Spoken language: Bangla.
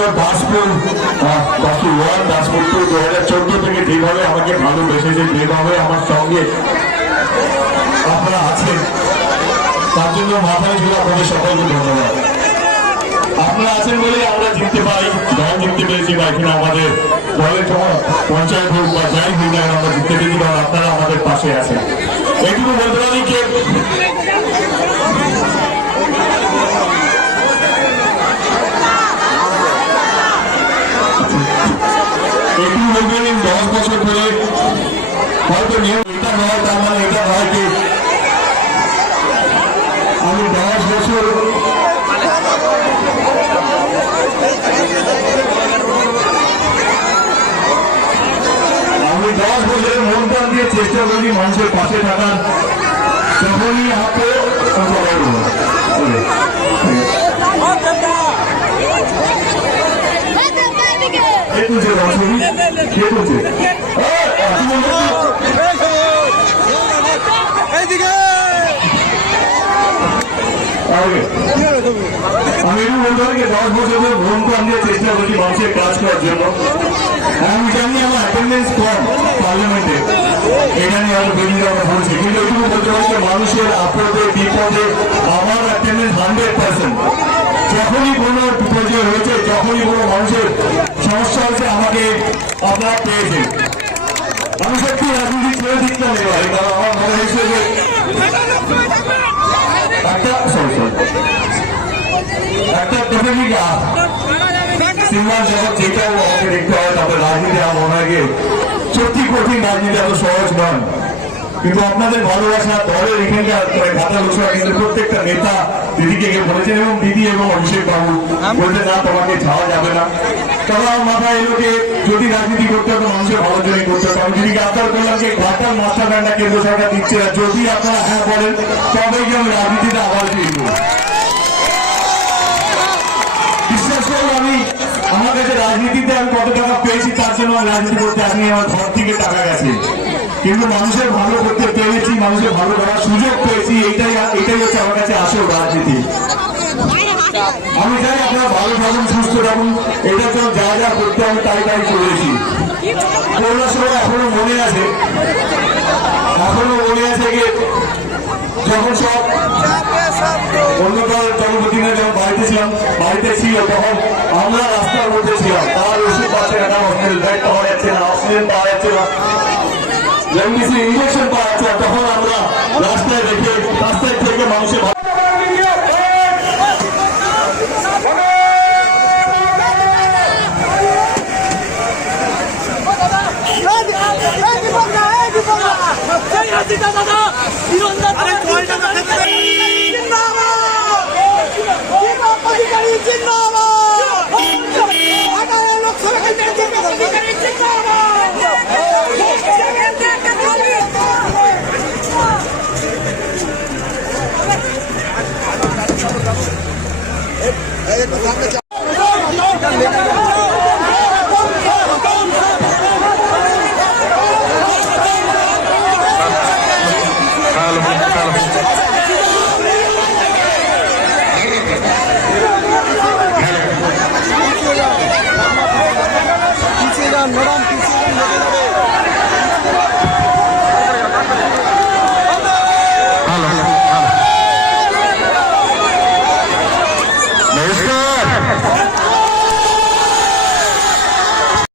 জন্য দাসপুর দাসপুর ওয়ান দাসপুর টু দু হাজার চোদ্দ থেকে যেভাবে আমাকে ভালোবেসেছে, যেভাবে আমার সঙ্গে আপনারা আছেন, তার জন্য মাথায় ছিল আপনাদের সকলকে ধন্যবাদ। আপনারা আছেন বলে আমরা জিততে পারি দল জিততে পেরেছি বা এখানে আমাদের দলের তোমার পঞ্চায়েত হোক বা যাই হোক আমরা জিততে পেরেছি কারণ আপনারা আমাদের পাশে আছেন। এইটুকু বলতে পারি যে বছর ধরে হয়তো নিয়ম এটা নয় তার মানে এটা নয় যে আমি দশ বছর আমি দশ বছরের মন প্রাণ দিয়ে চেষ্টা করি মানুষের পাশে থাকার। তখনই হাতে কে তুলছে এইদিকে আমি একটু বলতে পারি দশ বছরের ভ্রমণ প্রাণ দিয়ে চেষ্টা করি মানুষের কাজ করার জন্য। আমি জানি আমার অ্যাটেন্ডেন্স কম পার্লামেন্টে এটা নিয়ে আমরা বেরিয়ে আমরা বলছি কিন্তু এটুকু বলতে পারি যে মানুষের আপদে, বিপদে আমার অ্যাটেন্ডেন্স হান্ড্রেড পার্সেন্ট যখনই কোনো বিপর্যয় হয়েছে, যখনই কোনো মানুষের সমস্যা হয়েছে আমাকে আপনারা পেয়েছেন আমি সত্যি রাজনীতি ছেড়ে দিতে হবে? কারণ আমার মনে হয়েছে যে একটা সরি সরি একটা প্রতিযোগিতা সিনেমার জগৎ যেটা আমাকে দেখতে হয়, তারপরে রাজনীতি আমার মনে হয় সত্যি কঠিন রাজনীতি এত সহজ নয়। কিন্তু আপনাদের ভালোবাসা দলের এখানকার ঢাকা লোকসভা কেন্দ্রের প্রত্যেকটা নেতা দিদিকে গিয়ে বলেছেন এবং দিদি এবং অভিষেক বাবু বলতে না, তোমাকে যাওয়া যাবে না। মাথায় এলো যে যদি রাজনীতি করতে মানুষের জন্যই করতে আমি করলাম যে ঘাটাল মাস্টার কেন্দ্র সরকার দিচ্ছে যদি আপনারা হ্যাঁ বলেন তবে কি আমি রাজনীতিতে আবার বিশ্বাস আমি, আমার কাছে রাজনীতিতে আমি কত টাকা পেয়েছি, তার জন্য আমি রাজনীতি করতে আসিনি, আমার ঘর থেকে টাকা গেছে। কিন্তু মানুষের ভালো করতে পেরেছি, মানুষের ভালো করার সুযোগ পেয়েছি এটাই এটাই হচ্ছে আমার কাছে আসল রাজনীতি। আমি জানি আপনারা ভালো থাকুন, সুস্থ থাকুন এটার জন্য যা যা করতে হবে তাই তাই করেছি। করোনার সময় এখনও মনে আছে, এখনও মনে আছে যে যখন সব অন্যকাল জন্মদিনে যখন বাড়িতে ছিলাম, বাড়িতে ছিল তখন আমরা রাস্তার মধ্যে ছিলাম, তার ওষুধ পাচ্ছে না হসপিটাল বেড পাওয়া যাচ্ছে না অক্সিজেন পাওয়া যাচ্ছে না। এমবিসি ইলেকশন পাচ্ছে তখন আমরা রাস্তায় রেখে রাস্তায় থেকে মানুষের দাদা আরে